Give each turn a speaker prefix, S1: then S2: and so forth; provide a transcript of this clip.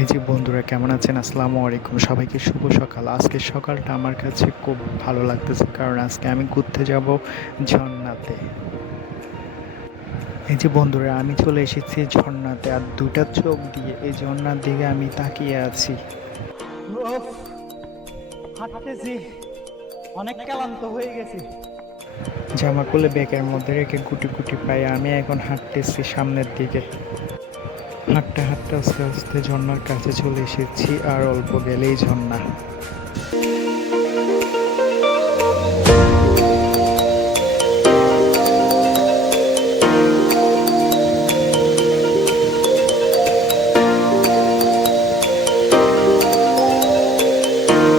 S1: এই যে বন্ধুরা কেমন আছেন? আসসালামু আলাইকুম। সবাইকে শুভ সকাল। আজকের সকালটা আমার কাছে খুব ভালো লাগতেছে কারণ আজকে আমি ঘুরতে যাব ঝর্ণাতে। এই যে বন্ধুরা আমি চলে এসেছি ঝর্ণাতে আর দুটা চোখ দিয়ে এই ঝর্ণার দিকে আমি তাকিয়ে আছি।
S2: হাঁটতেছি। অনেক ক্লান্ত হয়ে গেছি।
S1: জামা খুলে ব্যাগের মধ্যে রেখে গুটি গুটি পায়ে আমি এখন হাঁটতেছি সামনের দিকে। হাঁটতে হাঁটতে আস্তে আস্তে ঝর্নার কাছে চলে এসেছি আর অল্প গেলেই ঝর্ণা। thank you